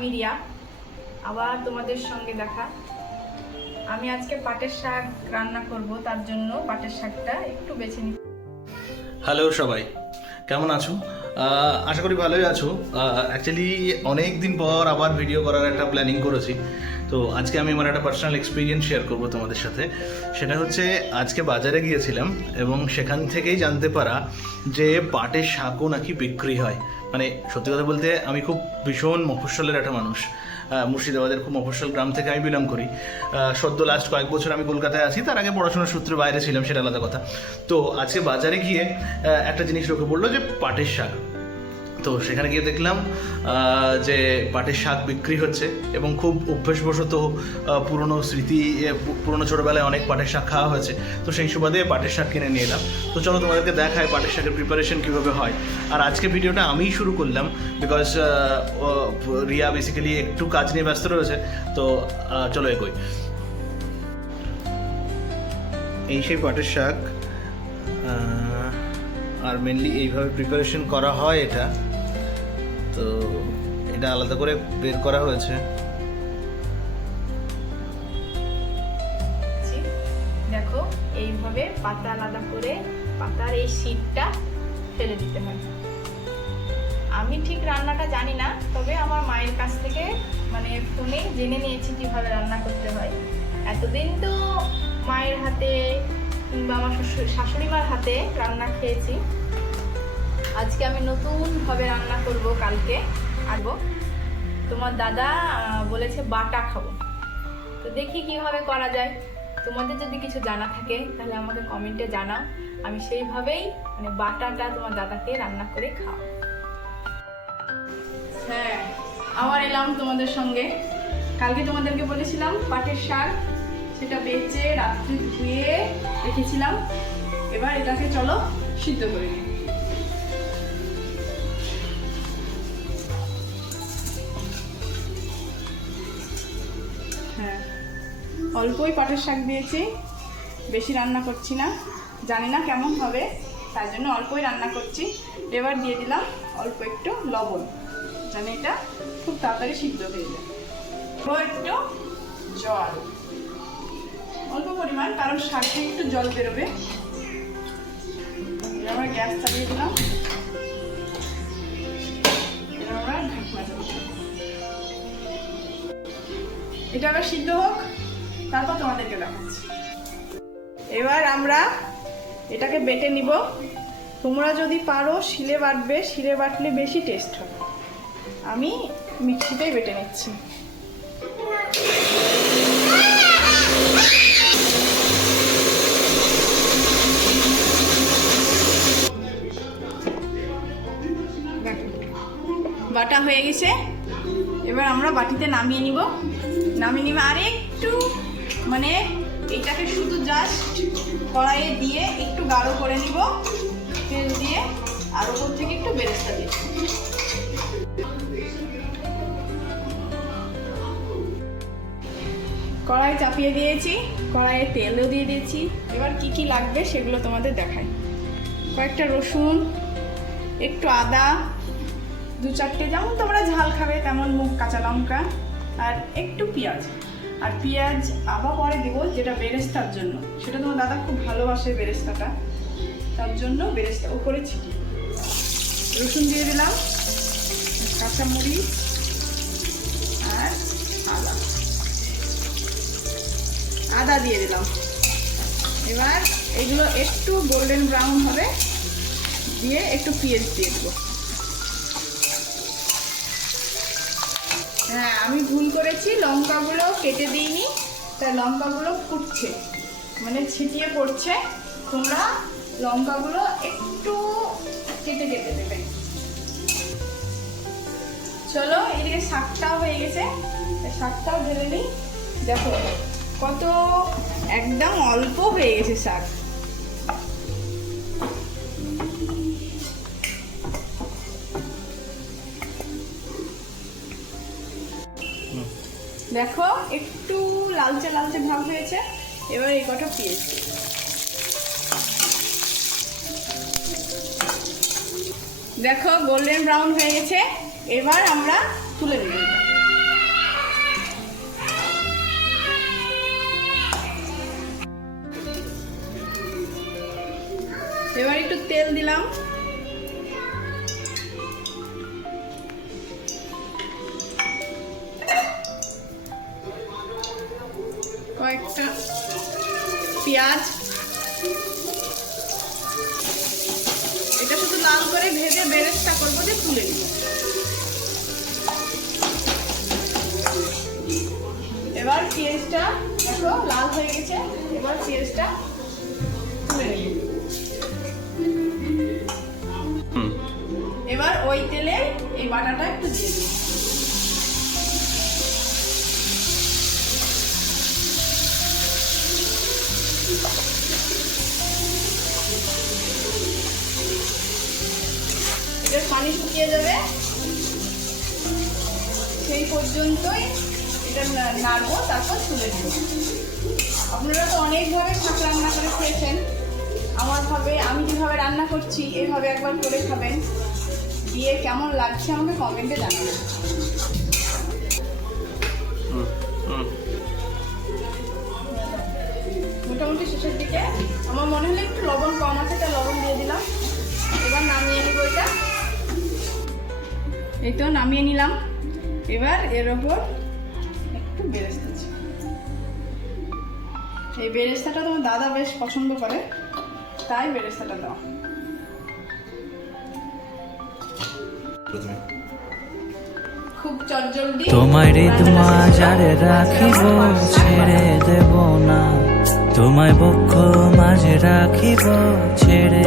আমি রিয়া, আবার তোমাদের সঙ্গে দেখা। আমি আজকে পাটের শাক রান্না করব, তার জন্য পাটের শাকটা একটু বেছে নিই। হ্যালো সবাই, কেমন আছো? আশা করি ভালোই আছো। অ্যাকচুয়ালি অনেক দিন পর আবার ভিডিও করার একটা প্ল্যানিং করেছি। তো আজকে আমি আমার একটা পার্সোনাল এক্সপিরিয়েন্স শেয়ার করব তোমাদের সাথে। সেটা হচ্ছে আজকে বাজারে গিয়েছিলাম এবং সেখান থেকেই জানতে পারা যে পাটের শাকও নাকি বিক্রি হয়। মানে সত্যি কথা বলতে আমি খুব ভীষণ মফস্বলের একটা মানুষ। মুর্শিদাবাদের খুব মফস্বল গ্রাম থেকে আমি বিলং করি। সদ্য লাস্ট কয়েক বছর আমি কলকাতায় আছি, তার আগে পড়াশোনার সূত্রে বাইরে ছিলাম, সেটা আলাদা কথা। তো আজকে বাজারে গিয়ে একটা জিনিস চোখে পড়লো যে পাটের শাক। তো সেখানে গিয়ে দেখলাম যে পাটের শাক বিক্রি হচ্ছে এবং খুব অভ্যেসবশত পুরনো স্মৃতি, পুরনো ছোটোবেলায় অনেক পাটের শাক খাওয়া হয়েছে, তো সেই সুবাদে পাটের শাক কিনে নিয়ে এলাম। তো চলো তোমাদেরকে দেখায় পাটের শাকের প্রিপারেশন কীভাবে হয়। আর আজকে ভিডিওটা আমিই শুরু করলাম বিকজ রিয়া বেসিক্যালি একটু কাজ নিয়ে ব্যস্ত রয়েছে। তো চলো এগোই। এই সেই পাটের শাক, আর মেনলি এইভাবে প্রিপারেশন করা হয় এটা। তো এটা আলাদা করে বের করা হয়েছে। দেখো, এইভাবে পাতা আলাদা করে পাতার এই শীটটা ফেলে দিতে হয়। আমি ঠিক রান্নাটা জানি না, তবে আমার মায়ের কাছ থেকে মানে ফোনে জেনে নিয়েছি কিভাবে রান্না করতে হয়। এতদিন তো মায়ের হাতে কিংবা আমার শাশুড়ি মার হাতে রান্না খেয়েছি। আজকে আমি নতুনভাবে রান্না করব, কালকে আসবো। তোমার দাদা বলেছে বাটা খাবো, তো দেখি কিভাবে করা যায়। তোমাদের যদি কিছু জানা থাকে তাহলে আমাকে কমেন্টে জানাও, আমি সেইভাবেই মানে বাটাটা তোমার দাদাকে রান্না করে খাও। হ্যাঁ, আবার এলাম তোমাদের সঙ্গে। কালকে তোমাদেরকে বলেছিলাম পাটের শাক, সেটা বেচে রাত্রে ধুয়ে রেখেছিলাম। এবার এটাকে চলো সিদ্ধ করে নিই। হ্যাঁ, অল্পই পাটের শাক দিয়েছি, বেশি রান্না করছি না, জানি না কেমন হবে, তার জন্য অল্পই রান্না করছি। এবার দিয়ে দিলাম অল্প একটু লবণ, যেন এটা খুব তাড়াতাড়ি সিদ্ধ হয়ে যায়। একটু জল, অল্প পরিমাণ, কারণ শাকে একটু জল বেরোবে। এবার গ্যাস চালিয়ে দিলাম। এবার আমরা ঢাকনা চালাবো। এটা আবার সিদ্ধ হোক, তারপর তোমাদেরকে দেখাচ্ছি। এবার আমরা এটাকে বেটে নিব। তোমরা যদি পারো শিলে বাটবে, শিলে বাটলে বেশি টেস্ট হবে। আমি মিক্সিতেই বেটে নিচ্ছি। বাটা হয়ে গেছে, এবার আমরা বাটিতে নামিয়ে নিব। আর একটু মানে এটাকে শুধু জাস্ট কড়াইয়ে দিয়ে একটু গাঢ় করে নিব তেল দিয়ে, আর ওপর থেকে একটু বেরেস্তা দিয়ে। কড়াই চাপিয়ে দিয়েছি, কড়াইয়ে তেলও দিয়ে দিয়েছি। এবার কি কি লাগবে সেগুলো তোমাদের দেখাই। কয়েকটা রসুন, একটু আদা, 2-4টে যেমন তোমরা ঝাল খাবে তেমন মুখ কাঁচা লঙ্কা, আর একটু পেঁয়াজ। আর পেঁয়াজ আবার পরে দেবো, যেটা বেরেস্তার জন্য, সেটা তোমার দাদা খুব ভালোবাসে বেরেস্তাটা, তার জন্য বেরেস্তা উপরে ছিটিয়ে। রসুন দিয়ে দিলাম, কাঁচামরিচ আর আদা দিয়ে দিলাম। এবার এগুলো একটু গোল্ডেন ব্রাউন হবে, দিয়ে একটু পেঁয়াজ দিয়ে দেবো। হ্যাঁ, আমি ভুল করেছি, লঙ্কাগুলো কেটে দিইনি, তাই লঙ্কাগুলো ফুটছে মানে ছিটিয়ে পড়ছে। তোমরা লঙ্কাগুলো একটু কেটে কেটে দেবে। চলো, এদিকে শাকটাও হয়ে গেছে, শাকটাও ঢেলে নিই। দেখো কত একদম অল্প হয়ে গেছে শাক। দেখো একটু লালচে লালচে ভাব হয়েছে। এবার এই কটা পেঁয়াজ, দেখো গোল্ডেন ব্রাউন হয়ে গেছে। এবার আমরা তুলে নেব। এবার একটু তেল দিলাম, কয়েকটা পেঁয়াজ, এটা শুধু লাল করে ভেজে বেরেস্তা করবো, যে তুলে নিব। এবার পেঁয়াজটা দেখো লাল হয়ে গেছে, এবার পেঁয়াজটা তুলে নিব। এবার ওই তেলে এই বাটাটা একটু দিয়ে দিই। এটার পানি শুকিয়ে যাবে, সেই পর্যন্তই এটা নাড়বো, তারপর তুলে দেব। আপনারা তো অনেকভাবে শাক রান্না করে খেয়েছেন, আমি যেভাবে রান্না করছি এইভাবে একবার করে খাবেন, দিয়ে কেমন লাগছে আমাকে কমেন্টে জানাবেন। মোটামুটি শেষের দিকে আমার মনে হলো একটু লবণ কম আছে, তাই লবণ দিয়ে দিলাম। এবার নামিয়ে নিব এটা, এই তো নামিয়ে নিলাম। এবার এর ওপর একটু বেরেস্তা, এই বেরেস্তাটা তোমার দাদা বেশ পছন্দ করে, তাই বেরেস্তাটা দাও। খুব চটজলদি তোমায় হৃদ মাঝারে রাখিব, ছেড়ে দেব না, তোমায় বক্ষ মাঝে রাখিব, ছেড়ে